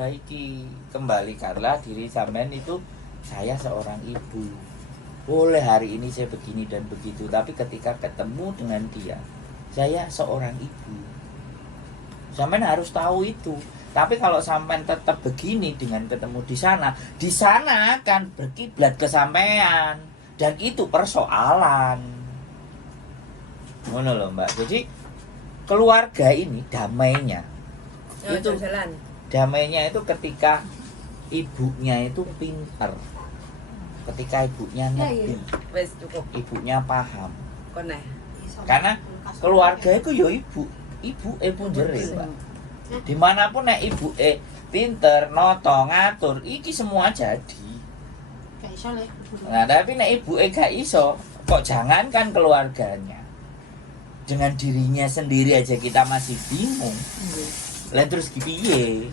perbaiki, kembalikanlah diri sampean itu, saya seorang ibu. Boleh hari ini saya begini dan begitu, tapi ketika ketemu dengan dia, saya seorang ibu. Sampean harus tahu itu. Tapi kalau sampean tetap begini dengan ketemu di sana akan berkiblat ke sampean, dan itu persoalan. Ngono loh, Mbak. Jadi keluarga ini damainya itu jalan. Damainya itu ketika ibunya itu pintar, ketika ibunya ngerti, Wes cukup. ibunya paham. Koneh. Karena keluarga itu ya ibu pun jere, Mbak. Dimanapun nek ibu pinter, noto, ngatur, iki semua jadi. Nah, tapi nek ibu gak iso, kok jangankan keluarganya, dengan dirinya sendiri aja kita masih bingung. Lah terus piye?